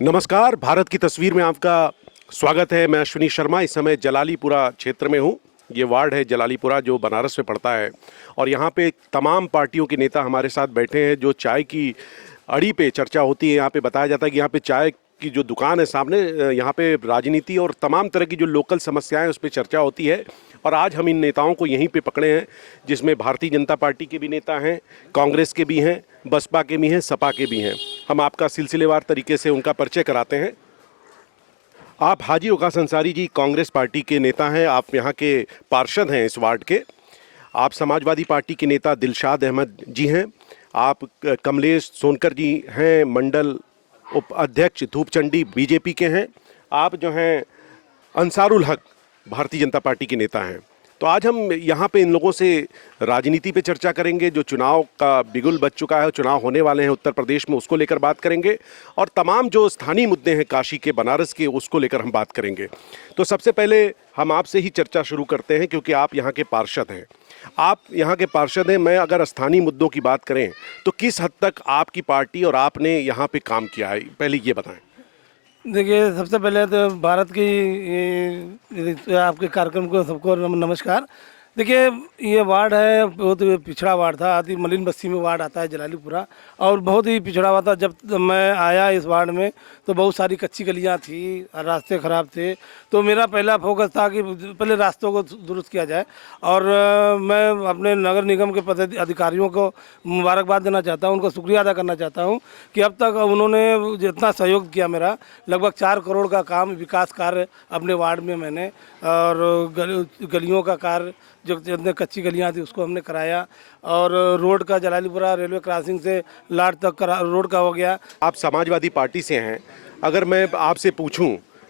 नमस्कार, भारत की तस्वीर में आपका स्वागत है। मैं अश्विनी शर्मा इस समय जलालीपुरा क्षेत्र में हूँ। ये वार्ड है जलालीपुरा जो बनारस में पड़ता है और यहाँ पे तमाम पार्टियों के नेता हमारे साथ बैठे हैं। जो चाय की अड़ी पे चर्चा होती है, यहाँ पे बताया जाता है कि यहाँ पे चाय की जो दुकान है सामने, यहाँ पे राजनीति और तमाम तरह की जो लोकल समस्याएं उस पर चर्चा होती है। और आज हम इन नेताओं को यहीं पे पकड़े हैं, जिसमें भारतीय जनता पार्टी के भी नेता हैं, कांग्रेस के भी हैं, बसपा के भी हैं, सपा के भी हैं। हम आपका सिलसिलेवार तरीके से उनका परिचय कराते हैं। आप हाजी वकास अंसारी जी कांग्रेस पार्टी के नेता हैं, आप यहाँ के पार्षद हैं इस वार्ड के। आप समाजवादी पार्टी के नेता दिलशाद अहमद जी हैं। आप कमलेश सोनकर जी हैं, मंडल उपाध्यक्ष धूपचंडी बीजेपी के हैं। आप जो हैं अंसारुल हक भारतीय जनता पार्टी के नेता हैं। तो आज हम यहाँ पे इन लोगों से राजनीति पे चर्चा करेंगे। जो चुनाव का बिगुल बज चुका है, चुनाव होने वाले हैं उत्तर प्रदेश में, उसको लेकर बात करेंगे और तमाम जो स्थानीय मुद्दे हैं काशी के, बनारस के, उसको लेकर हम बात करेंगे। तो सबसे पहले हम आपसे ही चर्चा शुरू करते हैं क्योंकि आप यहाँ के पार्षद हैं। आप यहाँ के पार्षद हैं। मैं अगर स्थानीय मुद्दों की बात करें तो किस हद तक आपकी पार्टी और आपने यहाँ पे काम किया है, पहले ये बताएं। देखिए, सबसे पहले तो भारत की आपके कार्यक्रम को सबको नमस्कार। देखिए, ये वार्ड है, बहुत पिछड़ा वार्ड था। आदि मलिन बस्ती में वार्ड आता है जलालीपुरा, और बहुत ही पिछड़ा हुआ था। जब मैं आया इस वार्ड में तो बहुत सारी कच्ची गलियां थी, रास्ते ख़राब थे। तो मेरा पहला फोकस था कि पहले रास्तों को दुरुस्त किया जाए। और मैं अपने नगर निगम के पदाधिकारियों को मुबारकबाद देना चाहता हूं, उनका शुक्रिया अदा करना चाहता हूं कि अब तक उन्होंने जितना सहयोग किया, मेरा लगभग 4 करोड़ का काम, विकास कार्य अपने वार्ड में मैंने, और गलियों का कार्य, जो जितने कच्ची गलियां थी उसको हमने कराया। और रोड का जलालीपुरा रेलवे क्रॉसिंग से लाट तक रोड का हो गया। आप समाजवादी पार्टी से हैं। अगर मैं आपसे पूछूं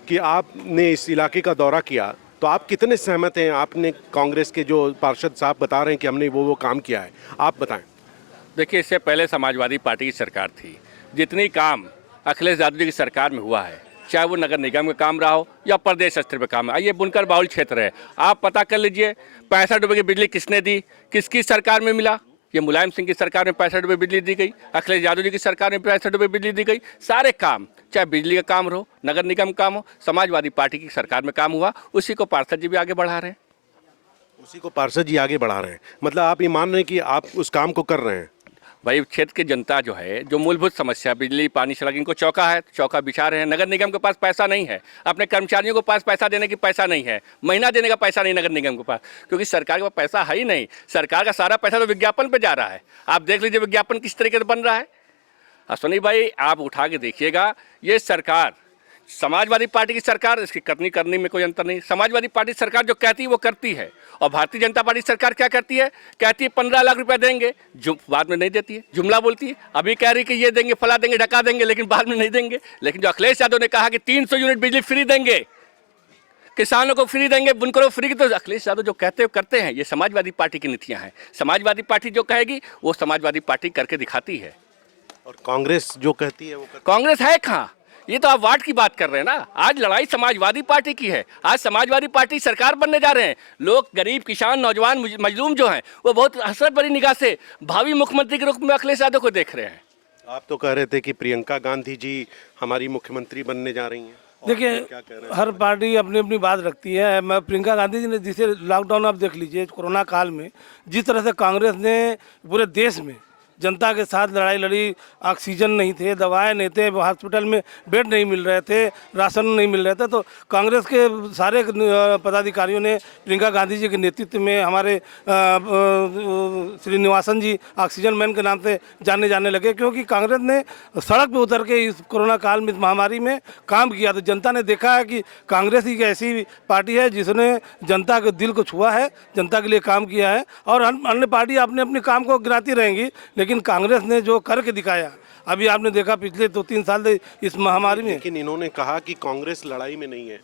कि आपने इस इलाके का दौरा किया तो आप कितने सहमत हैं? आपने कांग्रेस के जो पार्षद साहब बता रहे हैं कि हमने वो काम किया है, आप बताएं। देखिए, इससे पहले समाजवादी पार्टी की सरकार थी। जितनी काम अखिलेश यादव जी की सरकार में हुआ है, चाहे वो नगर निगम का काम रहा हो या प्रदेश स्तर पर काम है। ये बुनकर बाहुल क्षेत्र है, आप पता कर लीजिए। 65 रुपये की बिजली किसने दी, किसकी सरकार में मिला? ये मुलायम सिंह की सरकार में 65 रुपये बिजली दी गई, अखिलेश यादव जी की सरकार में 65 रुपये बिजली दी गई। सारे काम, चाहे बिजली का काम हो, नगर निगम काम हो, समाजवादी पार्टी की सरकार में काम हुआ। उसी को पार्षद जी भी आगे बढ़ा रहे हैं। उसी को पार्षद जी आगे बढ़ा रहे हैं, मतलब आप ये मान रहे हैं कि आप उस काम को कर रहे हैं? भाई, क्षेत्र की जनता जो है, जो मूलभूत समस्या बिजली, पानी, सड़क, इनको चौका है, चौका बिछा रहे हैं। नगर निगम के पास पैसा नहीं है, अपने कर्मचारियों को पास पैसा देने की पैसा नहीं है, महीना देने का पैसा नहीं नगर निगम के पास, क्योंकि सरकार के पास पैसा है ही नहीं। सरकार का सारा पैसा तो विज्ञापन पे जा रहा है। आप देख लीजिए विज्ञापन किस तरीके से बन रहा है। अश्विनी भाई, आप उठा के देखिएगा, ये सरकार समाजवादी पार्टी की सरकार, इसकी करनी में कोई अंतर नहीं। समाजवादी पार्टी सरकार जो कहती है वो करती है, और भारतीय जनता पार्टी सरकार क्या करती है? कहती है 15 लाख रुपए देंगे, जो बाद में नहीं देती है, जुमला बोलती है। अभी कह रही कि ये देंगे, फला देंगे, ढका देंगे, लेकिन बाद में नहीं देंगे। लेकिन जो अखिलेश यादव ने कहा कि 300 यूनिट बिजली फ्री देंगे, किसानों को फ्री देंगे, बुनकरों को फ्री, तो अखिलेश यादव जो कहते करते हैं, ये समाजवादी पार्टी की नीतियाँ हैं। समाजवादी पार्टी जो कहेगी वो समाजवादी पार्टी करके दिखाती है। और कांग्रेस जो कहती है वो कांग्रेस है कहाँ? ये तो आप वार्ड की बात कर रहे हैं ना। आज लड़ाई समाजवादी पार्टी की है। आज समाजवादी पार्टी सरकार बनने जा रहे हैं। लोग, गरीब, किसान, नौजवान, मजलूम जो हैं, वो बहुत हसरत भरी निगाह से भावी मुख्यमंत्री के रूप में अखिलेश यादव को देख रहे हैं। आप तो कह रहे थे कि प्रियंका गांधी जी हमारी मुख्यमंत्री बनने जा रही हैं। देखिए, हर पार्टी अपनी अपनी बात रखती है। मैं प्रियंका गांधी जी ने, जिसे लॉकडाउन आप देख लीजिए, कोरोना काल में जिस तरह से कांग्रेस ने पूरे देश में जनता के साथ लड़ाई लड़ी, ऑक्सीजन नहीं थे, दवाएं नहीं थे, हॉस्पिटल में बेड नहीं मिल रहे थे, राशन नहीं मिल रहे थे, तो कांग्रेस के सारे पदाधिकारियों ने प्रियंका गांधी जी के नेतृत्व में, हमारे श्रीनिवासन जी ऑक्सीजन मैन के नाम से जाने लगे, क्योंकि कांग्रेस ने सड़क पर उतर के इस कोरोना काल में, इस महामारी में काम किया। तो जनता ने देखा है कि कांग्रेस ही एक ऐसी पार्टी है जिसने जनता के दिल को छुआ है, जनता के लिए काम किया है। और अन्य पार्टी अपने अपने काम को गिनाती रहेंगी, लेकिन कांग्रेस ने जो करके दिखाया, अभी आपने देखा पिछले 2-3 साल से इस महामारी में। लेकिन इन्होंने कहा कि कांग्रेस लड़ाई में नहीं है।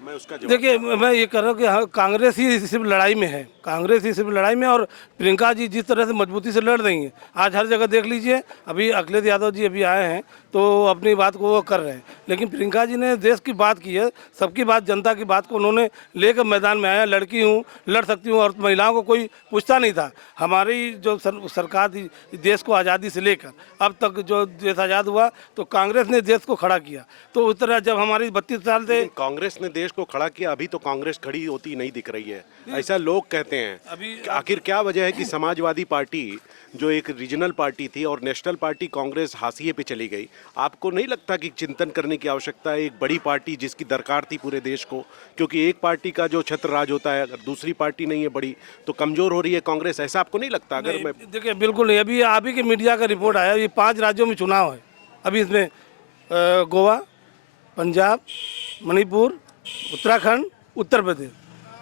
मैं उसका जवाब देखिए मैं ये कह रहा हूँ कि हाँ, कांग्रेस ही सिर्फ लड़ाई में है, कांग्रेस ही सिर्फ लड़ाई में। और प्रियंका जी जिस तरह से मजबूती से लड़ रही हैं, आज हर जगह देख लीजिए, अभी अखिलेश यादव जी अभी आए हैं तो अपनी बात को वो कर रहे हैं, लेकिन प्रियंका जी ने देश की बात की है, सबकी बात, जनता की बात को उन्होंने लेकर मैदान में आया। लड़की हूँ, लड़ सकती हूँ, और महिलाओं को कोई पूछता नहीं था। हमारी जो सरकार थी देश को आज़ादी से लेकर अब तक जो देश आज़ाद हुआ तो कांग्रेस ने देश को खड़ा किया। तो उस तरह जब हमारी 32 साल से लेकिन कांग्रेस ने देश को खड़ा किया, अभी तो कांग्रेस खड़ी होती नहीं दिख रही है, ऐसा लोग कहते हैं। अभी आखिर क्या वजह है कि समाजवादी पार्टी जो एक रीजनल पार्टी थी और नेशनल पार्टी कांग्रेस हाशिए पे चली गई? आपको नहीं लगता कि चिंतन करने की आवश्यकता है? एक बड़ी पार्टी जिसकी दरकार थी पूरे देश को, क्योंकि एक पार्टी का जो छत्र राज होता है, अगर दूसरी पार्टी नहीं है बड़ी तो कमजोर हो रही है कांग्रेस, ऐसा आपको नहीं लगता? अगर मैं देखिए बिल्कुल नहीं, अभी आप ही के मीडिया का रिपोर्ट आया, ये 5 राज्यों में चुनाव है अभी, इसमें गोवा, पंजाब, मणिपुर, उत्तराखंड, उत्तर प्रदेश,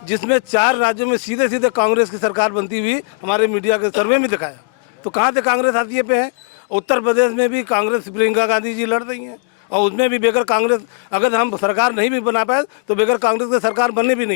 जिसमें 4 राज्यों में सीधे सीधे कांग्रेस की सरकार बनती हुई हमारे मीडिया के सर्वे में दिखाया। तो कहाँ से कांग्रेस हाशिए पे है? उत्तर प्रदेश में भी कांग्रेस, प्रियंका गांधी जी लड़ रही हैं, और उसमें भी बगैर कांग्रेस, अगर हम सरकार नहीं भी बना पाए तो बगैर कांग्रेस की सरकार बनेगी भी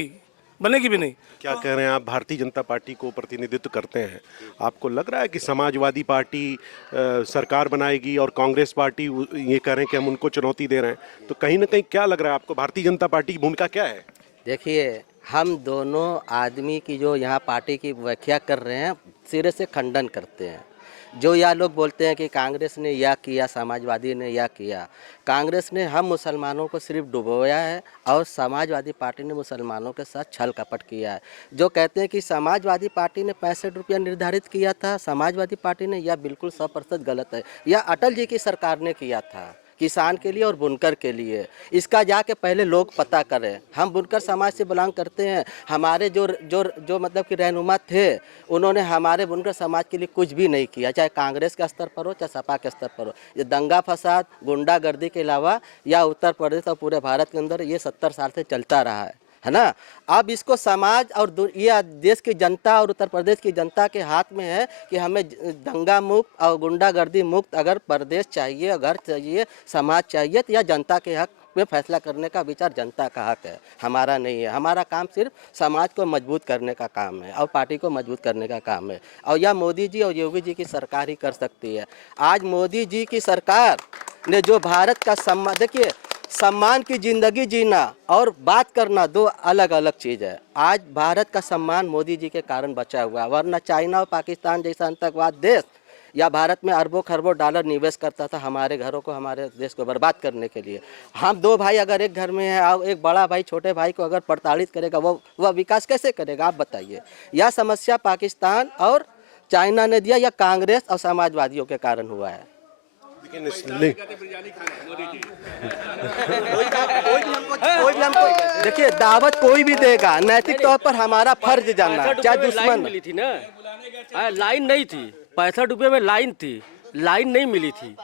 नहीं। क्या कह रहे हैं आप? भारतीय जनता पार्टी को प्रतिनिधित्व करते हैं, आपको लग रहा है कि समाजवादी पार्टी सरकार बनाएगी और कांग्रेस पार्टी ये कह रहे हैं कि हम उनको चुनौती दे रहे हैं, तो कहीं ना कहीं क्या लग रहा है आपको, भारतीय जनता पार्टी की भूमिका क्या है? देखिए, हम दोनों आदमी की जो यहाँ पार्टी की व्याख्या कर रहे हैं सिरे से खंडन करते हैं। जो यह लोग बोलते हैं कि कांग्रेस ने यह किया, समाजवादी ने यह किया, कांग्रेस ने हम मुसलमानों को सिर्फ डुबोया है और समाजवादी पार्टी ने मुसलमानों के साथ छल कपट किया है। जो कहते हैं कि समाजवादी पार्टी ने 65 रुपया निर्धारित किया था, समाजवादी पार्टी ने, यह बिल्कुल 100% गलत है। यह अटल जी की सरकार ने किया था, किसान के लिए और बुनकर के लिए। इसका जाके पहले लोग पता करें। हम बुनकर समाज से बिलोंग करते हैं। हमारे जो मतलब कि रहनुमा थे, उन्होंने हमारे बुनकर समाज के लिए कुछ भी नहीं किया, चाहे कांग्रेस के स्तर पर हो चाहे सपा के स्तर पर हो। ये दंगा फसाद, गुंडागर्दी के अलावा या उत्तर प्रदेश और पूरे भारत के अंदर ये 70 साल से चलता रहा है ना। अब इसको समाज और ये देश की जनता और उत्तर प्रदेश की जनता के हाथ में है कि हमें दंगा मुक्त और गुंडागर्दी मुक्त अगर प्रदेश चाहिए, घर चाहिए, समाज चाहिए, तो यह जनता के हक में फैसला करने का विचार जनता का हक है, हमारा नहीं है। हमारा काम सिर्फ समाज को मजबूत करने का काम है और पार्टी को मजबूत करने का काम है, और यह मोदी जी और योगी जी की सरकार ही कर सकती है। आज मोदी जी की सरकार ने जो भारत का सम्मान, देखिए, सम्मान की जिंदगी जीना और बात करना दो अलग अलग चीज़ है। आज भारत का सम्मान मोदी जी के कारण बचा हुआ है, वरना चाइना और पाकिस्तान जैसा आतंकवाद देश या भारत में अरबों खरबों डॉलर निवेश करता था हमारे घरों को, हमारे देश को बर्बाद करने के लिए। हम 2 भाई अगर एक घर में हैं और एक बड़ा भाई छोटे भाई को अगर प्रताड़ित करेगा, वह विकास कैसे करेगा? आप बताइए। यह समस्या पाकिस्तान और चाइना ने दिया या कांग्रेस और समाजवादियों के कारण हुआ है? कोई भी हमको देखिए, दावत कोई भी देगा, नैतिक तौर पर हमारा फर्ज जानना, चाहे दुश्मन मिली थी ना, लाइन नहीं थी, 65 रुपये में लाइन थी, लाइन नहीं मिली थी,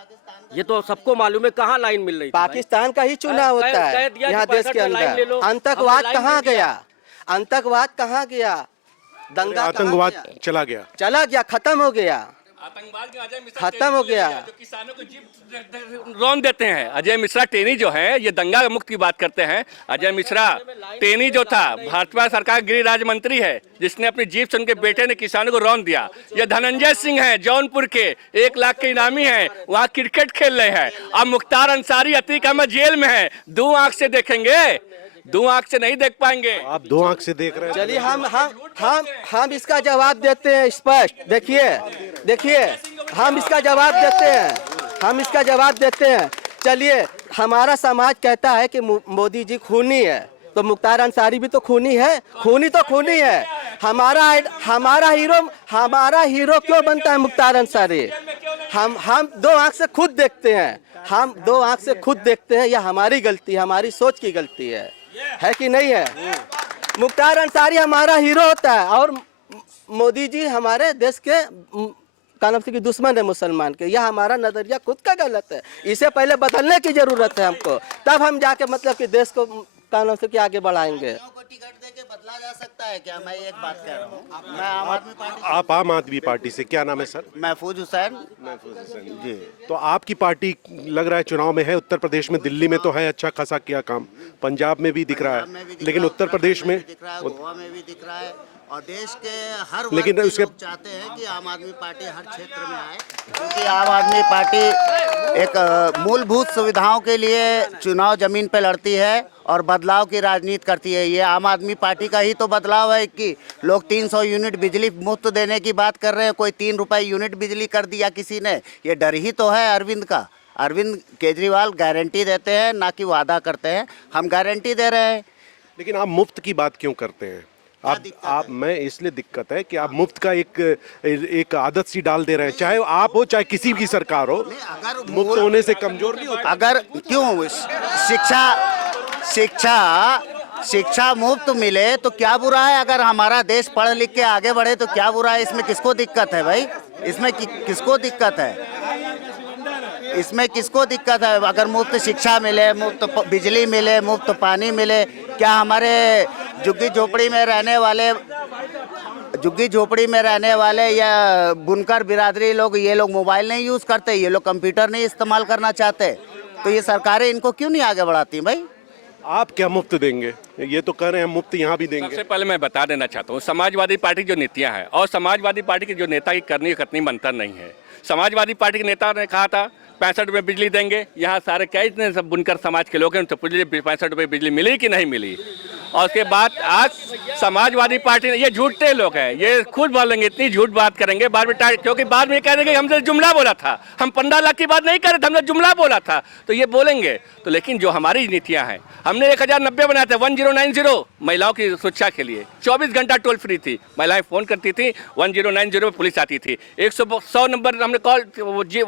ये तो सबको मालूम है। कहाँ लाइन मिल रही थी? पाकिस्तान का ही चुनाव होता है यहाँ देश के अंदर। आतंकवाद कहाँ गया? आतंकवाद कहाँ गया? दंगा आतंकवाद चला गया, खत्म हो गया, आतंकवाद के अजय मिश्रा खत्म हो गया। जो किसानों को जीप लोन देते हैं, अजय मिश्रा टेनी जो है, ये दंगा मुक्त की बात करते हैं। अजय मिश्रा टेनी जो था, भाजपा सरकार गृह राज्य मंत्री है, जिसने अपनी जीप से उनके बेटे ने किसानों को लोन दिया। ये धनंजय सिंह है जौनपुर के, 1 लाख के इनामी हैं, वहाँ क्रिकेट खेल रहे हैं। अब मुख्तार अंसारी, अतीक अहमद जेल में है, 2 आंख से देखेंगे, 2 आंख से नहीं देख पाएंगे। आप 2 आंख से देख रहे हैं। चलिए हम इसका जवाब देते हैं स्पष्ट। देखिए हम इसका जवाब देते हैं, चलिए, हमारा समाज कहता है कि मोदी जी खूनी है, तो मुख्तार अंसारी भी तो खूनी है, खूनी है। हमारा हीरो क्यों बनता है मुख्तार अंसारी? हम 2 आंख से खुद देखते हैं, यह हमारी गलती, हमारी सोच की गलती है कि नहीं है? मुख्तार अंसारी हमारा हीरो होता है और मोदी जी हमारे देश के कानून से दुश्मन है मुसलमान के। यह हमारा नजरिया खुद का गलत है, इसे पहले बदलने की जरूरत है हमको, तब हम जाके मतलब कि देश को कानून से आगे बढ़ाएंगे। टिकट देके बदला जा सकता है क्या? मैं एक बात कह रहा हूँ, मैं आम आदमी पार्टी आप आम आदमी पार्टी से, क्या नाम है सर? महफूज हुसैन जी। तो आपकी पार्टी लग रहा है चुनाव में है, उत्तर प्रदेश में, दिल्ली में तो है, अच्छा खासा किया काम, पंजाब में भी दिख रहा पंजाब में भी है, दिख लेकिन रहा है, उत्तर प्रदेश में दिख रहा है, गोवा में भी दिख रहा है, और देश के हर वर्ग लेकिन के उसके- लोग चाहते हैं कि आम आदमी पार्टी हर क्षेत्र में आए, क्योंकि आम आदमी पार्टी एक मूलभूत सुविधाओं के लिए चुनाव जमीन पे लड़ती है और बदलाव की राजनीति करती है। ये आम आदमी पार्टी का ही तो बदलाव है कि लोग 300 यूनिट बिजली मुफ्त देने की बात कर रहे हैं, कोई 3 रुपए यूनिट बिजली कर दिया किसी ने। ये डर ही तो है अरविंद का। अरविंद केजरीवाल गारंटी देते हैं, ना कि वादा करते हैं। हम गारंटी दे रहे हैं। लेकिन आप मुफ्त की बात क्यों करते हैं? आप मैं इसलिए दिक्कत है कि आप मुफ्त का एक आदत सी डाल दे रहे हैं, चाहे आप हो चाहे किसी की सरकार हो, अगर मुफ्त होने से कमजोर नहीं होता। अगर क्यों शिक्षा मुफ्त मिले तो क्या बुरा है? अगर हमारा देश पढ़ लिख के आगे बढ़े तो क्या बुरा है? इसमें किसको दिक्कत है भाई? इसमें किसको दिक्कत है? इसमें किसको दिक्कत है? अगर मुफ्त शिक्षा मिले, मुफ्त बिजली मिले, मुफ्त पानी मिले, क्या हमारे झुग्गी झोपड़ी में रहने वाले या बुनकर बिरादरी लोग, ये लोग मोबाइल नहीं यूज़ करते, ये लोग कंप्यूटर नहीं इस्तेमाल करना चाहते, तो ये सरकारें इनको क्यों नहीं आगे बढ़ाती भाई? आप क्या मुफ्त देंगे? ये तो कह रहे हैं मुफ्त यहाँ भी देंगे। सबसे पहले मैं बता देना चाहता हूँ, समाजवादी पार्टी की जो नीतियाँ हैं और समाजवादी पार्टी के जो नेता की करनी कतनी मंतर नहीं है। समाजवादी पार्टी के नेता ने कहा था 65 रुपये बिजली देंगे, यहाँ सारे क्या इतने सब बुनकर समाज के लोग हैं, उनसे पूछिए 65 रुपये बिजली मिली कि नहीं मिली। और उसके बाद आज समाजवादी पार्टी ने, ये झूठे लोग हैं, ये खुद बोलेंगे, इतनी झूठ बात करेंगे बाद में, क्योंकि बाद में कह देंगे हमने जुमला बोला था, हम 15 लाख की बात नहीं कर रहे थे, हमने जुमला बोला था, तो ये बोलेंगे। तो लेकिन जो हमारी नीतियाँ हैं, हमने 1090 बनाए थे, 1090 महिलाओं की सुरक्षा के लिए, 24 घंटा टोल फ्री थी, महिलाएं फ़ोन करती थी, 1090 में पुलिस आती थी, 100 नंबर हमने कॉल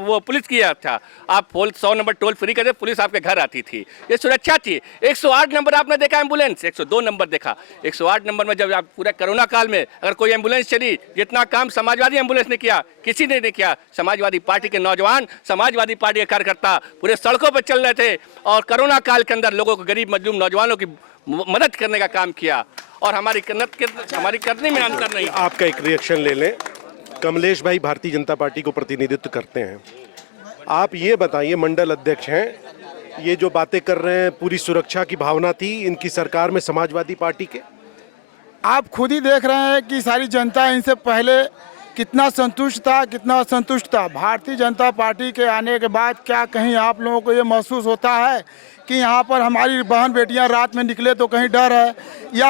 वो पुलिस किया था, आप 100 नंबर टोल फ्री करते, पुलिस आपके घर आती थी, ये सुरक्षा थी। 108 नंबर आपने देखा एम्बुलेंस, 102 नंबर देखा, 108 नंबर में जब आप पूरे कोरोना काल में अगर कोई एम्बुलेंस चली, जितना काम समाजवादी एम्बुलेंस ने किया, किसी ने नहीं किया। समाजवादी पार्टी के नौजवान, समाजवादी पार्टी के कार्यकर्ता पूरे सड़कों पर चल रहे थे और कोरोना काल के अंदर लोगों को, गरीब मजलूम नौजवानों की मदद करने का काम किया, और हमारी करने में अंतर नहीं। आपका एक रिएक्शन ले लें। कमलेश भाई भारतीय जनता पार्टी को प्रतिनिधित्व करते हैं, आप ये बताइए, मंडल अध्यक्ष हैं, ये जो बातें कर रहे हैं पूरी सुरक्षा की भावना थी इनकी सरकार में समाजवादी पार्टी के? आप खुद ही देख रहे हैं कि सारी जनता इनसे पहले कितना संतुष्ट था, कितना असंतुष्ट था। भारतीय जनता पार्टी के आने के बाद क्या कहीं आप लोगों को ये महसूस होता है कि यहाँ पर हमारी बहन बेटियाँ रात में निकले तो कहीं डर है, या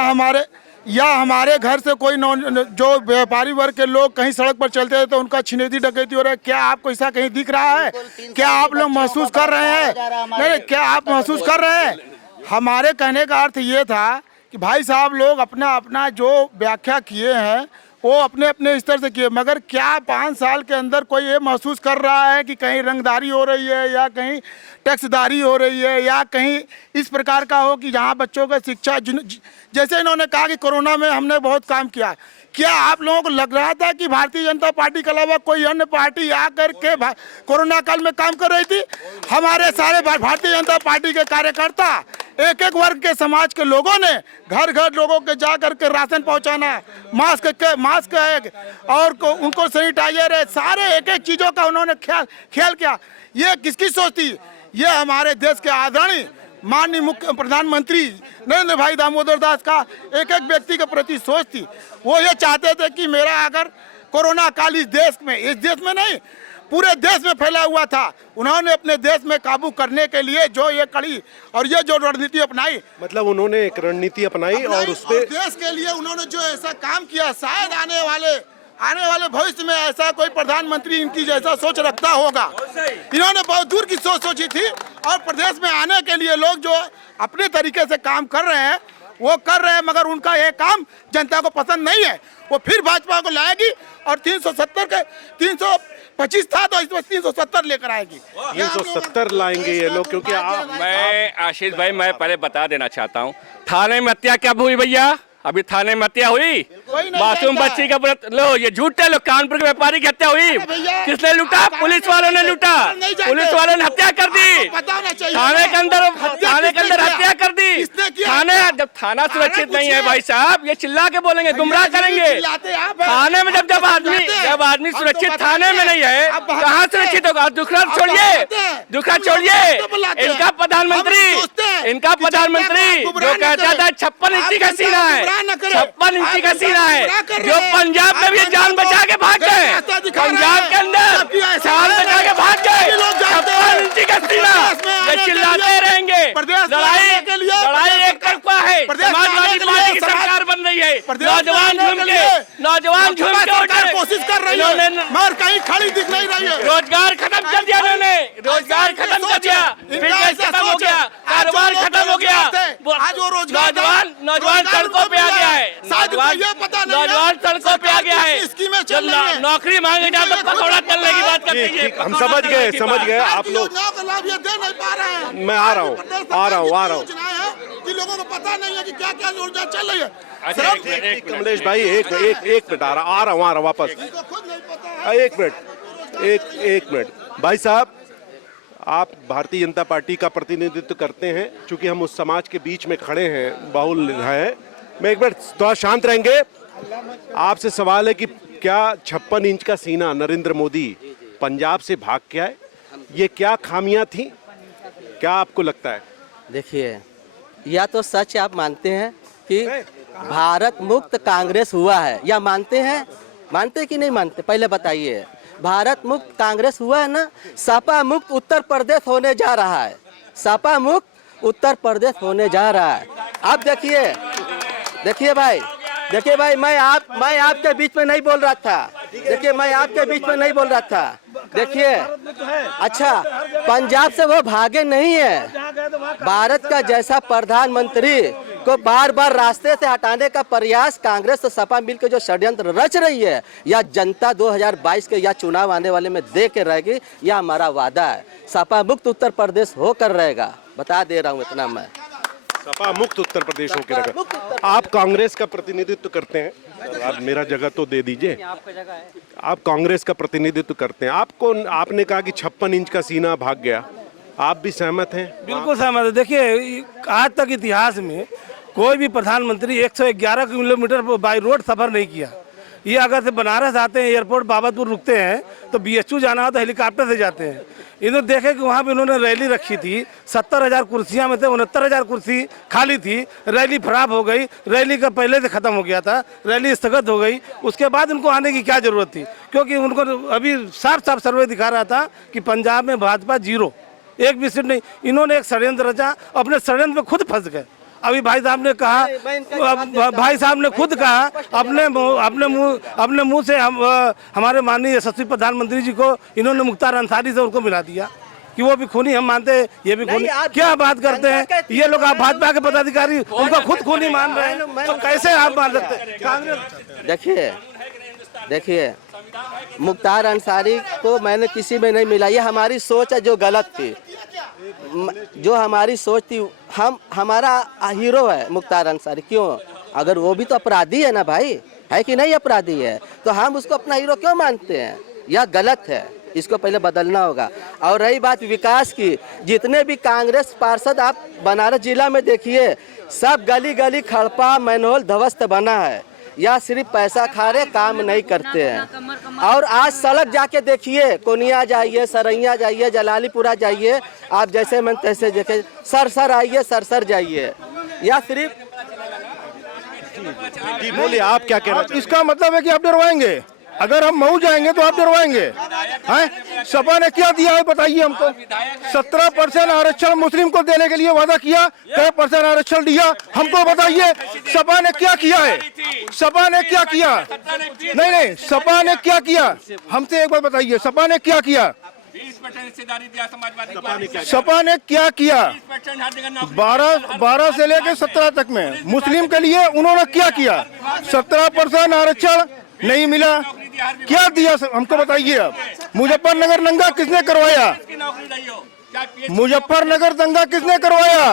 हमारे घर से कोई जो व्यापारी वर्ग के लोग कहीं सड़क पर चलते हैं तो उनका छिनैती डकैती हो रहा है? क्या आपको ऐसा कहीं दिख रहा है? क्या आप लोग महसूस कर रहे हैं? नहीं, क्या आप महसूस कर रहे हैं? हमारे कहने का अर्थ ये था कि भाई साहब, लोग अपना अपना जो व्याख्या किए हैं वो अपने अपने स्तर से किए, मगर क्या 5 साल के अंदर कोई ये महसूस कर रहा है कि कहीं रंगदारी हो रही है, या कहीं टैक्सदारी हो रही है, या कहीं इस प्रकार का हो कि जहाँ बच्चों का शिक्षा, जैसे इन्होंने कहा कि कोरोना में हमने बहुत काम किया, क्या आप लोगों को लग रहा था कि भारतीय जनता पार्टी के अलावा कोई अन्य पार्टी आकर के कोरोना काल में काम कर रही थी? हमारे सारे भारतीय जनता पार्टी के कार्यकर्ता, एक एक वर्ग के समाज के लोगों ने घर घर लोगों के जा करके राशन पहुंचाना, मास्क है और उनको सैनिटाइजर है, सारे एक एक चीज़ों का उन्होंने ख्याल किया। ये किसकी सोच थी? ये हमारे देश के आदरणीय माननीय मुख्य प्रधानमंत्री नरेंद्र भाई दामोदर दास का एक एक व्यक्ति के प्रति सोच थी। वो ये चाहते थे कि मेरा अगर कोरोना काल इस देश में नहीं, पूरे देश में फैला हुआ था, उन्होंने अपने देश में काबू करने के लिए जो ये कड़ी और ये जो रणनीति अपनाई, मतलब उन्होंने एक रणनीति अपनाई और उस पे देश के लिए उन्होंने जो ऐसा काम किया, शायद आने वाले भविष्य में ऐसा कोई प्रधानमंत्री इनकी जैसा सोच रखता होगा। इन्होंने बहुत दूर की सोच सोची थी, और प्रदेश में आने के लिए लोग जो अपने तरीके से काम कर रहे हैं वो कर रहे हैं, मगर उनका ये काम जनता को पसंद नहीं है। वो फिर भाजपा को लाएगी और 370 के 325 था तो इसमें 370 लेकर आएगी। 370 लाएंगे ये लोग, क्योंकि मैं आशीष भाई, मैं पहले बता देना चाहता हूँ, थाने में हत्या कब हुई भैया? अभी थाने में हत्या हुई, कोई नहीं मासूम जानता। बच्ची का व्रत लो, ये झूठे लोग, कानपुर के व्यापारी की हत्या हुई, भैया, किसने लूटा? पुलिस वालों ने लूटा, नहीं जानते। पुलिस वालों ने हत्या कर दी, पता होना चाहिए। थाने के अंदर किसने हत्या कर दी। किसने किया? थाने, जब थाना सुरक्षित नहीं है भाई साहब, ये चिल्ला के बोलेंगे, गुमराह करेंगे। चिल्लाते आप हैं। थाने में जब आदमी हम तो सुरक्षित बताते थाने में हैं। नहीं है, आप बाहर कहाँ बताते हैं। सुरक्षित होगा? दुखड़ा छोड़िए, बताते हैं। दुखड़ा हम छोड़िए, लोग तो बुलाते हैं। इनका प्रधानमंत्री, हम सोचते हैं इनका कि प्रधानमंत्री जनता को गुमराह जो न कहता करे। था 56 इंची का आप सीना है, गुमराह न करे। 56 इंची का आप सीना है, गुमराह कर जो रहे हैं। पंजाब में भी आप जान जनता बचा के भाग को गए, रास्ता दिखा रहे पंजाब हैं। के अंदर सबकी ऐसा जान है। बचा के भाग गए, सभी लोग जानते 56 हैं। इंची का सीना, प्रदेश में आने ये के चिल्लाते लिए, रहेंगे। प्रदेश में लड़ाई आने के लिए, लड़ाई प्रदेश एक तरफा है, प्रदेश में आने समाजवादी के पार्टी लिए की समाज- सरकार बन रही है, प्रदेश में नौजवान आने झूम के के, लिए नौजवान झूम के सरकार उठे, कोशिश कर रही इन्होंने है, मगर कहीं खड़ी दिख नहीं रही है। रोजगार खत्म कर दिया इन्होंने, रोजगार खत्म कर दिया, बिजनेस खत्म हो गया, कारोबार खत्म हो गया, आज वो रोजगार नौजवान सड़कों पे आ गया है, नौजवान सड़कों पे आ गया है, स्कीमें जब चल रही है। नौकरी मांगे जाए तो पकौड़ा तलने की बात करते हैं। ठीक, हम समझ गए आप लोग। योजनाओं का लाभ ये दे नहीं पा रहे हैं। मैं आ रहा हूँ। योजनाएं हैं कि लोगों को पता नहीं है कि क्या क्या योजना चल रही है। अच्छा, एक मिनट, कमलेश भाई एक मिनट आ रहा हूँ वापस। इनको खुद नहीं पता है। एक मिनट भाई साहब, आप भारतीय जनता पार्टी का प्रतिनिधित्व करते हैं, चूंकि हम उस समाज के बीच में खड़े हैं, बाहुल है। मैं एक मिनट थोड़ा शांत रहेंगे। आपसे सवाल है कि क्या 56 इंच का सीना नरेंद्र मोदी पंजाब से भाग के आए? ये क्या खामियां थी, क्या आपको लगता है? देखिए, या तो सच आप मानते हैं कि भारत मुक्त कांग्रेस हुआ है, या मानते हैं कि नहीं मानते? पहले बताइए। भारत मुक्त कांग्रेस हुआ है ना, सपा मुक्त उत्तर प्रदेश होने जा रहा है, सपा मुक्त उत्तर प्रदेश होने जा रहा है। अब देखिए भाई, मैं आपके बीच में नहीं बोल रहा था। देखिए, मैं आपके बीच में नहीं बोल रहा था। देखिए, अच्छा, पंजाब से वो भागे नहीं है। भारत का जैसा प्रधानमंत्री को बार बार रास्ते से हटाने का प्रयास कांग्रेस और सपा मिलकर जो षड्यंत्र रच रही है, या जनता 2022 के या चुनाव आने वाले में दे के रहेगी, यह हमारा वादा है। सपा मुक्त उत्तर प्रदेश होकर रहेगा, बता दे रहा हूँ इतना मैं। सपा मुक्त उत्तर प्रदेश होकर रहेगा। आप कांग्रेस का प्रतिनिधित्व करते हैं, आप मेरा जगह तो दे दीजिए। आप कांग्रेस का प्रतिनिधित्व करते हैं, आपने कहा कि 56 इंच का सीना भाग गया, आप भी सहमत हैं? बिल्कुल सहमत है। देखिए, आज तक इतिहास में कोई भी प्रधानमंत्री 111 किलोमीटर बाई रोड सफर नहीं किया। ये अगर से बनारस आते हैं, एयरपोर्ट बाबतपुर रुकते हैं, तो BHU जाना हो तो हेलीकॉप्टर से जाते हैं। इन्होंने देखे कि वहाँ पे इन्होंने रैली रखी थी, 70,000 कुर्सियाँ में से 69,000 कुर्सी खाली थी। रैली खराब हो गई, रैली का पहले से ख़त्म हो गया था, रैली स्थगित हो गई। उसके बाद उनको आने की क्या ज़रूरत थी? क्योंकि उनको अभी साफ साफ सर्वे दिखा रहा था कि पंजाब में भाजपा 0, एक भी सीट नहीं। इन्होंने एक षड्यंत्र रचा, अपने षड्यंत्र में खुद फंस गए। अभी भाई साहब ने कहा, भाई साहब ने खुद कहा अपने मुंह से, हमारे माननीय यशस्वी प्रधानमंत्री जी को इन्होंने मुख्तार अंसारी से उनको मिला दिया कि वो भी खूनी, हम मानते हैं ये भी खूनी। क्या बात करते हैं ये लोग? आप भाजपा के पदाधिकारी उनको खुद खूनी मान रहे हैं, तो कैसे आप मान सकते हैं? कांग्रेस देखिए, मुख्तार अंसारी को मैंने किसी में नहीं मिला। ये हमारी सोच है जो गलत थी, जो हमारी सोच थी। हमारा हीरो है मुख्तार अंसारी। क्यों? अगर वो भी तो अपराधी है ना भाई, है कि नहीं अपराधी है? तो हम उसको अपना हीरो क्यों मानते हैं? यह गलत है, इसको पहले बदलना होगा। और रही बात विकास की, जितने भी कांग्रेस पार्षद आप बनारस जिला में देखिए, सब गली गली खड़पा मैनहोल ध्वस्त बना है, या सिर्फ पैसा खा रहे, काम नहीं करते हैं। और आज सड़क जाके देखिए, कोनिया जाइए, सरैया जाइए, जलालीपुरा जाइए, आप जैसे मन तैसे देखे, सर आइए, सर जाइए, या सिर्फ। जी बोलिए, आप क्या कहना चाहते हैं? इसका मतलब है कि आप डरवाएंगे। अगर हम मऊ जाएंगे तो आप डरवाएंगे हैं? सपा ने क्या दिया है बताइए हमको? 17% आरक्षण मुस्लिम को देने के लिए वादा किया, कई % आरक्षण दिया? हमको बताइए सपा ने क्या किया है? सपा ने क्या किया? नहीं, सपा ने क्या किया? हमसे एक बार बताइए, सपा ने क्या किया? 20% हिस्सेदारी दिया समाजवादी पार्टी। सपा ने क्या किया? 12 से लेकर 17 तक में मुस्लिम के लिए उन्होंने क्या किया? 17% आरक्षण नहीं मिला, क्या दिया हमको बताइए आप? मुजफ्फरनगर दंगा किसने करवाया? मुजफ्फरनगर दंगा किसने करवाया?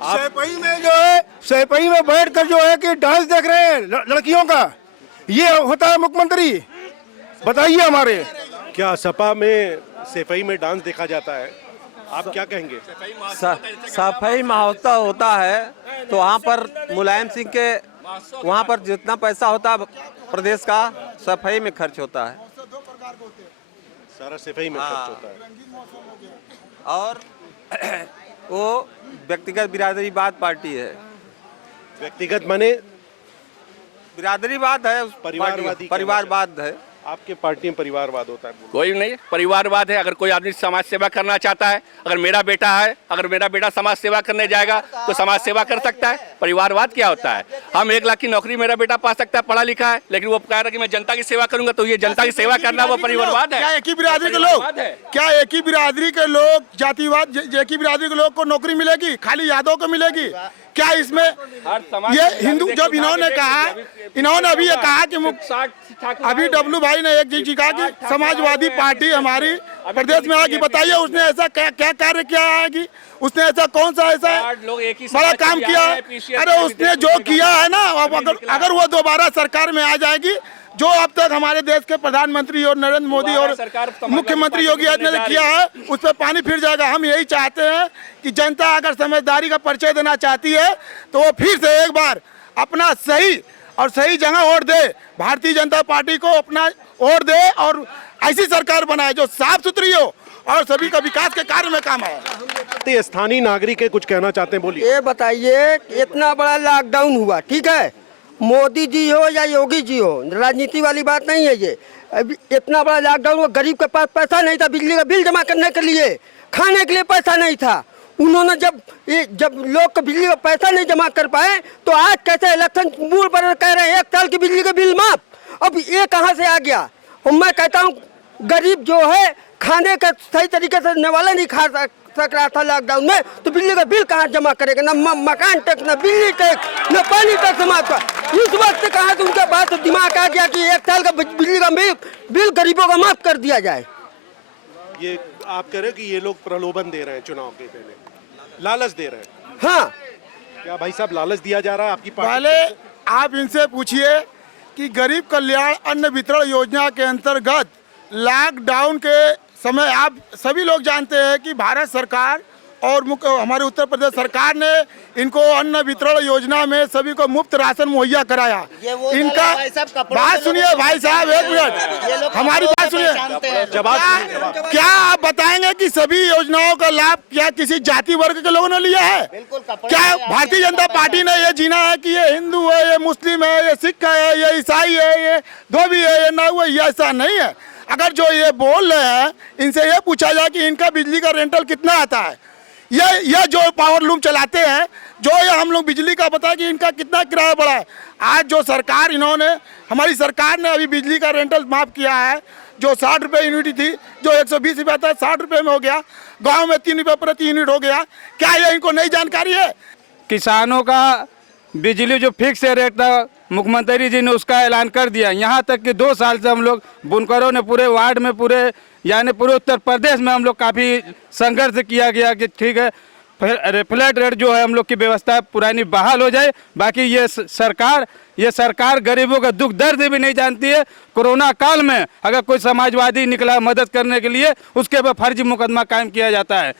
सैपई में जो है, सैपई में बैठ कर जो है कि डांस देख रहे हैं लड़कियों का, ये होता है मुख्यमंत्री? बताइए हमारे। क्या सपा में सफाई में डांस देखा जाता है? आप क्या कहेंगे? सफाई महोत्सव होता है तो वहाँ पर मुलायम सिंह के वहाँ पर जितना पैसा होता है प्रदेश का सफाई में खर्च होता है, सारा सफाई में खर्च होता है। और वो व्यक्तिगत बिरादरीवाद पार्टी है। व्यक्तिगत माने बिरादरीवाद है, परिवारवाद है। आपके पार्टी में परिवारवाद होता है? कोई नहीं, परिवारवाद है। अगर कोई आदमी समाज सेवा करना चाहता है, अगर मेरा बेटा है, अगर मेरा बेटा समाज सेवा करने जाएगा तो समाज सेवा कर सकता है। परिवारवाद क्या होता है? हम 1 लाख की नौकरी मेरा बेटा पा सकता है, पढ़ा लिखा है, लेकिन वो कह रहा है कि मैं जनता की सेवा करूंगा, तो ये जनता की सेवा करना वो परिवारवाद है। क्या एक ही बिरादरी के लोग, क्या एक ही बिरादरी के लोग जातिवाद, एक ही बिरादरी के लोग को नौकरी मिलेगी? खाली यादव को मिलेगी क्या? इसमें ये हिंदू, जब इन्होंने कहा, इन्होंने अभी ये कहा कि अभी डब्लू भाई ने एक चीज कहा कि समाजवादी पार्टी हमारी प्रदेश में आएगी। बताइए उसने ऐसा क्या कार्य किया है कि उसने ऐसा कौन सा ऐसा बड़ा काम किया है? अरे उसने जो किया है ना, अगर वो दोबारा सरकार में आ जाएगी, जो अब तक हमारे देश के प्रधानमंत्री और नरेंद्र मोदी और मुख्यमंत्री योगी आदित्यनाथ ने किया है, उस पर पानी फिर जाएगा। हम यही चाहते हैं कि जनता अगर समझदारी का परिचय देना चाहती है तो वो फिर से एक बार अपना सही जगह वोट दे, भारतीय जनता पार्टी को अपना वोट दे और ऐसी सरकार बनाए जो साफ सुथरी हो और सभी का विकास के कार्य में काम आए। स्थानीय नागरिक है, कुछ कहना चाहते हैं, बोलिए। ये बताइए, इतना बड़ा लॉकडाउन हुआ, ठीक है, मोदी जी हो या योगी जी हो, राजनीति वाली बात नहीं है ये। अभी इतना बड़ा लॉकडाउन हुआ, गरीब के पास पैसा नहीं था बिजली का बिल जमा करने के लिए, खाने के लिए पैसा नहीं था। उन्होंने जब लोग को बिजली का पैसा नहीं जमा कर पाए तो आज कैसे इलेक्शन मूड पर कह रहे हैं 1 साल की बिजली का बिल माफ। अब ये कहाँ से आ गया? और मैं कहता हूँ गरीब जो है खाने का सही तरीके से निवाला नहीं खा सक रहा था लॉकडाउन में, तो बिजली का बिल कहाँ जमा करेगा? ना मकान टैक्स, ना बिजली टैक्स, ना पानी टैक्स जमा हुआ। इस वक्त कहा तो उनका बात दिमाग आ गया कि 1 साल का बिजली का बिल गरीबों का माफ कर दिया जाए। ये आप कह रहे हो कि ये लोग प्रलोभन दे रहे हैं, चुनाव के पहले लालच दे रहे हैं? हाँ। क्या भाई साहब लालच दिया जा रहा है आपकी पार्टी? पहले आप इनसे पूछिए कि गरीब कल्याण अन्न वितरण योजना के अंतर्गत लॉकडाउन के समय आप सभी लोग जानते हैं कि भारत सरकार और हमारे उत्तर प्रदेश सरकार ने इनको अन्न वितरण योजना में सभी को मुफ्त राशन मुहैया कराया। इनका बात सुनिए भाई साहब, 1 मिनट हमारी बात सुनिए। क्या आप बताएंगे कि सभी योजनाओं का लाभ क्या किसी जाति वर्ग के लोगों ने लिया है? क्या भारतीय जनता पार्टी ने ये जीना है कि ये हिंदू है, ये मुस्लिम है, ये सिख है, ये ईसाई है, ये धोबी है, ये नाऊ है? ऐसा नहीं है। अगर जो ये बोल रहे हैं इनसे ये पूछा जाए कि इनका बिजली का रेंटल कितना आता है, ये जो पावर लूम चलाते हैं, जो ये हम लोग बिजली का पता है कि इनका कितना किराया बढ़ा है। आज जो सरकार हमारी सरकार ने अभी बिजली का रेंटल माफ किया है, जो 60 रुपये यूनिट थी, जो 120 रुपये था 60 रुपये में हो गया, गांव में 3 रुपये प्रति यूनिट हो गया। क्या ये इनको नई जानकारी है? किसानों का बिजली जो फिक्स रेट था, मुख्यमंत्री जी ने उसका ऐलान कर दिया। यहाँ तक कि 2 साल से हम लोग बुनकरों ने पूरे वार्ड में, पूरे उत्तर प्रदेश में हम लोग काफ़ी संघर्ष किया गया कि ठीक है फ्लैट रेट जो है हम लोग की व्यवस्था पुरानी बहाल हो जाए। बाकी ये सरकार गरीबों का दुख दर्द भी नहीं जानती है। कोरोना काल में अगर कोई समाजवादी निकला मदद करने के लिए, उसके ऊपर फर्जी मुकदमा कायम किया जाता है।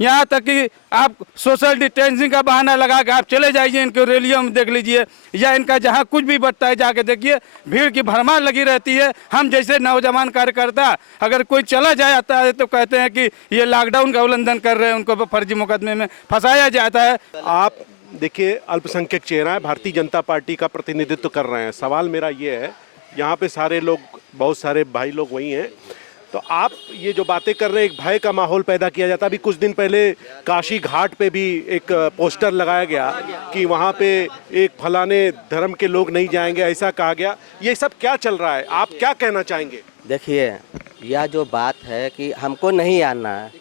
यहाँ तक कि आप सोशल डिस्टेंसिंग का बहाना लगा के आप चले जाइए इनके रैलियों में देख लीजिए, या इनका जहाँ कुछ भी बढ़ता है जाके देखिए, भीड़ की भरमार लगी रहती है। हम जैसे नौजवान कार्यकर्ता अगर कोई चला जाता है तो कहते हैं कि ये लॉकडाउन का उल्लंघन कर रहे हैं, उनको फर्जी मुकदमे में फंसाया जाता है। आप देखिए अल्पसंख्यक चेहरा है, भारतीय जनता पार्टी का प्रतिनिधित्व कर रहे हैं। सवाल मेरा ये है, यहाँ पे सारे लोग, बहुत सारे भाई लोग वही हैं, तो आप ये जो बातें कर रहे हैं, एक भय का माहौल पैदा किया जाता है। अभी कुछ दिन पहले काशी घाट पे भी एक पोस्टर लगाया गया कि वहाँ पे एक फलाने धर्म के लोग नहीं जाएंगे, ऐसा कहा गया। ये सब क्या चल रहा है, आप क्या कहना चाहेंगे? देखिए, यह जो बात है कि हमको नहीं आना है,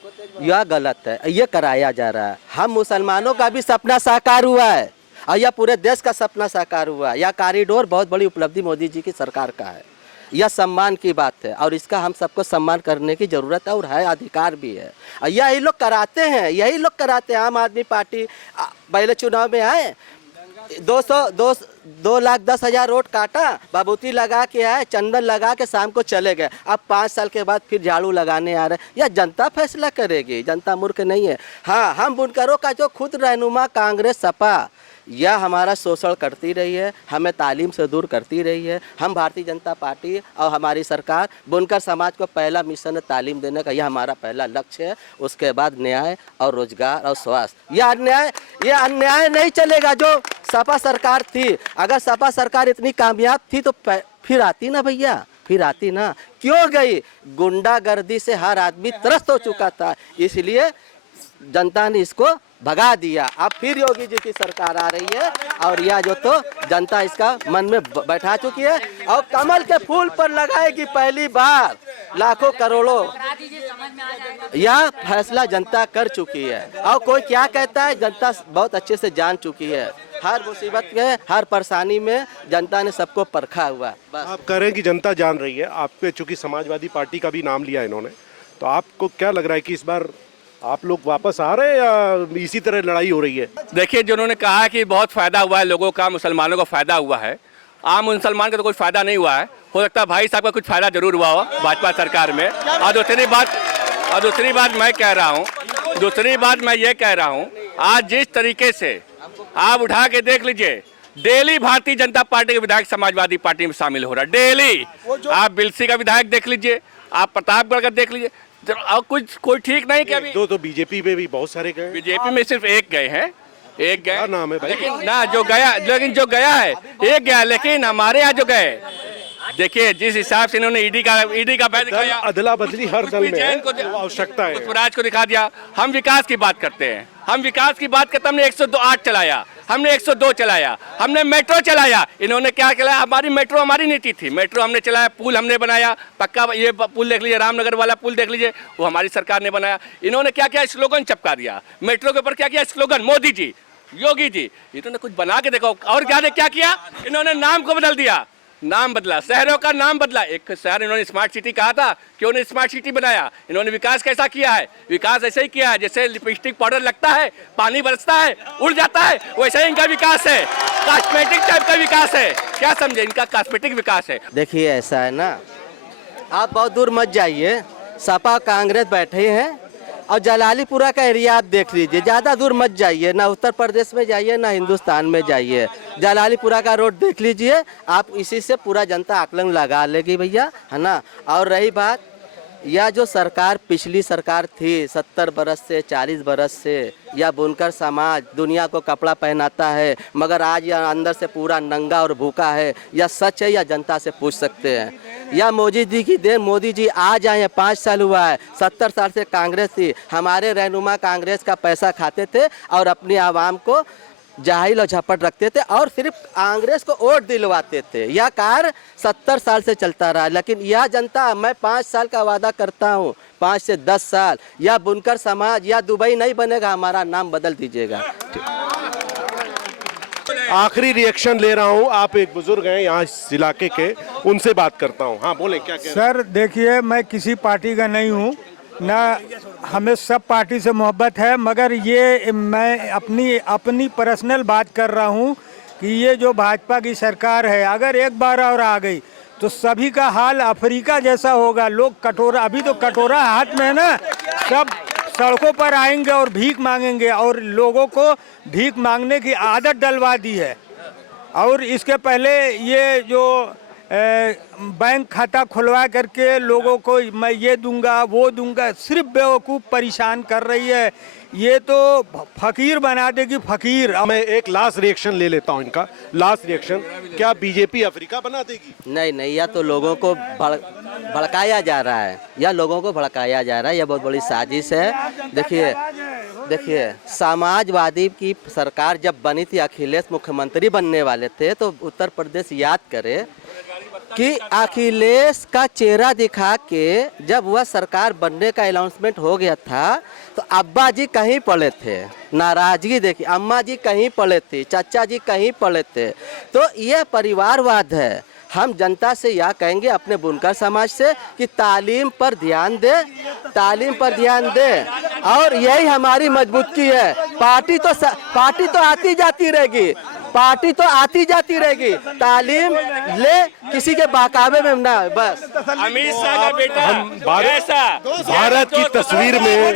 यह गलत है, ये कराया जा रहा है। हम मुसलमानों का भी सपना साकार हुआ है और यह पूरे देश का सपना साकार हुआ है। यह कॉरिडोर बहुत बड़ी उपलब्धि मोदी जी की सरकार का है। यह सम्मान की बात है और इसका हम सबको सम्मान करने की ज़रूरत है और है, अधिकार भी है। और यही लोग कराते हैं, यही लोग कराते हैं। आम आदमी पार्टी पहले चुनाव में आए, 2,10,000 वोट काटा, बाबूती लगा के आए, चंदन लगा के शाम को चले गए। अब 5 साल के बाद फिर झाड़ू लगाने आ रहे। यह जनता फैसला करेगी, जनता मूर्ख नहीं है। हाँ, हम बुनकरों का जो खुद रहनुमा कांग्रेस सपा यह हमारा शोषण करती रही है, हमें तालीम से दूर करती रही है। हम भारतीय जनता पार्टी और हमारी सरकार बुनकर समाज को पहला मिशन है तालीम देने का, यह हमारा पहला लक्ष्य है। उसके बाद न्याय और रोजगार और स्वास्थ्य। यह अन्याय नहीं चलेगा जो सपा सरकार थी। अगर सपा सरकार इतनी कामयाब थी तो फिर आती ना भैया, फिर आती ना। क्यों गई? गुंडागर्दी से हर आदमी त्रस्त हो चुका था, इसलिए जनता ने इसको भगा दिया। अब फिर योगी जी की सरकार आ रही है और यह जो तो जनता इसका मन में बैठा चुकी है और कमल के फूल पर लगाएगी पहली बार लाखों करोड़ों। यह फैसला जनता कर चुकी है और कोई क्या कहता है जनता बहुत अच्छे से जान चुकी है। हर मुसीबत में, हर परेशानी में जनता ने सबको परखा हुआ। आप कह रहे हैं कि जनता जान रही है। आपके चूंकि समाजवादी पार्टी का भी नाम लिया इन्होंने, तो आपको क्या लग रहा है कि इस बार आप लोग वापस आ रहे हैं या इसी तरह लड़ाई हो रही है? देखिए, जिन्होंने कहा कि बहुत फ़ायदा हुआ है लोगों का, मुसलमानों को फ़ायदा हुआ है, आम मुसलमान का तो कोई फ़ायदा नहीं हुआ है। हो सकता है भाई साहब का कुछ फ़ायदा जरूर हुआ हो भाजपा सरकार में। और दूसरी बात मैं ये कह रहा हूँ, आज जिस तरीके से आप उठा के देख लीजिए, डेली भारतीय जनता पार्टी के विधायक समाजवादी पार्टी में शामिल हो रहा है। डेली आप बिलसी का विधायक देख लीजिए, आप प्रतापगढ़ का देख लीजिए, और कुछ कोई ठीक नहीं क्या? दो तो बीजेपी में भी बहुत सारे गए। बीजेपी में सिर्फ एक गए हैं, एक गए। क्या नाम है भाई? लेकिन ना जो गया है एक गया। लेकिन हमारे यहाँ जो गए, देखिए जिस हिसाब से इन्होंने ईडी का बैच दिखाया, अदला बदली हर दल में है, वो आवश्यकता है। पुष्पराज को दिखा दिया। हम विकास की बात करते हैं, हमने 108 चलाया, हमने 102 चलाया, हमने मेट्रो चलाया। इन्होंने क्या चलाया? हमारी मेट्रो हमारी नीति थी, मेट्रो हमने चलाया, पुल हमने बनाया, पक्का ये पुल देख लीजिए, रामनगर वाला पुल देख लीजिए, वो हमारी सरकार ने बनाया। इन्होंने क्या किया? स्लोगन चिपका दिया मेट्रो के ऊपर। क्या किया? स्लोगन मोदी जी, योगी जी, इन्होंने कुछ बना के देखो। और क्या किया? इन्होंने नाम को बदल दिया, नाम बदला, शहरों का नाम बदला। एक शहर इन्होंने स्मार्ट सिटी कहा था, क्यों नहीं स्मार्ट सिटी बनाया? इन्होंने विकास कैसा किया है? विकास ऐसे ही किया है जैसे लिपस्टिक पाउडर लगता है, पानी बरसता है, उड़ जाता है, वैसा ही इनका विकास है। कॉस्मेटिक टाइप का विकास है, क्या समझे? इनका कॉस्मेटिक विकास है। देखिए ऐसा है ना, आप बहुत दूर मत जाइए, सपा कांग्रेस बैठे हैं और जलालीपुरा का एरिया आप देख लीजिए, ज़्यादा दूर मत जाइए, ना उत्तर प्रदेश में जाइए ना हिंदुस्तान में जाइए, जलालीपुरा का रोड देख लीजिए आप। इसी से पूरा जनता आकलन लगा लेगी भैया, है ना। और रही बात, यह जो सरकार पिछली सरकार थी 70 बरस से 40 बरस से, यह बुनकर समाज दुनिया को कपड़ा पहनाता है मगर आज यह अंदर से पूरा नंगा और भूखा है। यह सच है या जनता से पूछ सकते हैं। यह मोदी जी की देन, मोदी जी आज आए हैं, 5 साल हुआ है। 70 साल से कांग्रेस थी, हमारे रहनुमा कांग्रेस का पैसा खाते थे और अपनी आवाम को जाहिल और झपट रखते थे और सिर्फ कांग्रेस को वोट दिलवाते थे। यह कार्य 70 साल से चलता रहा। लेकिन यह जनता, मैं 5 साल का वादा करता हूँ, 5 से 10 साल या बुनकर समाज या दुबई नहीं बनेगा, हमारा नाम बदल दीजिएगा। आखिरी रिएक्शन ले रहा हूँ। आप एक बुजुर्ग हैं यहाँ इस इलाके के, उनसे बात करता हूँ। हाँ बोले, क्या कह रहे हैं? सर देखिए, मैं किसी पार्टी का नहीं हूँ ना, हमें सब पार्टी से मोहब्बत है, मगर ये मैं अपनी पर्सनल बात कर रहा हूँ कि ये जो भाजपा की सरकार है अगर एक बार और आ गई तो सभी का हाल अफ्रीका जैसा होगा। लोग कटोरा, अभी तो कटोरा हाथ में है ना, सब सड़कों पर आएंगे और भीख मांगेंगे और लोगों को भीख मांगने की आदत डलवा दी है। और इसके पहले ये जो बैंक खाता खुलवा करके लोगों को मैं ये दूंगा वो दूंगा, सिर्फ बेवकूफ़ परेशान कर रही है। ये तो फकीर बना देगी, फकीर। मैं एक लास्ट रिएक्शन ले लेता हूँ इनका। लास्ट रिएक्शन, क्या बीजेपी अफ्रीका बना देगी? नहीं, यह तो लोगों को भड़काया जा रहा है, यह लोगों को भड़काया जा रहा है, यह बहुत बड़ी साजिश है। देखिए समाजवादी की सरकार जब बनी थी, अखिलेश मुख्यमंत्री बनने वाले थे, तो उत्तर प्रदेश याद करे कि अखिलेश का चेहरा दिखा के जब वह सरकार बनने का अनाउंसमेंट हो गया था तो अब्बा जी कहीं पड़े थे, नाराजगी देखिए, अम्मा जी कहीं पड़े थे, चाचा जी कहीं पड़े थे। तो यह परिवारवाद है। हम जनता से यह कहेंगे अपने बुनकर समाज से कि तालीम पर ध्यान दे, तालीम पर ध्यान दे, और यही हमारी मजबूती है। पार्टी तो आती जाती रहेगी, पार्टी तो आती जाती रहेगी, तालीम ले, किसी के बहकावे में ना, बस। अमित शाह का बेटा भारत की तस्वीर में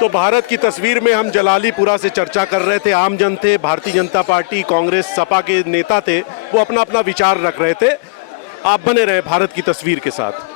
तो भारत की तस्वीर में हम जलालीपुरा से चर्चा कर रहे थे। आम जन थे, भारतीय जनता पार्टी, कांग्रेस, सपा के नेता थे, वो अपना अपना विचार रख रहे थे। आप बने रहे भारत की तस्वीर के साथ।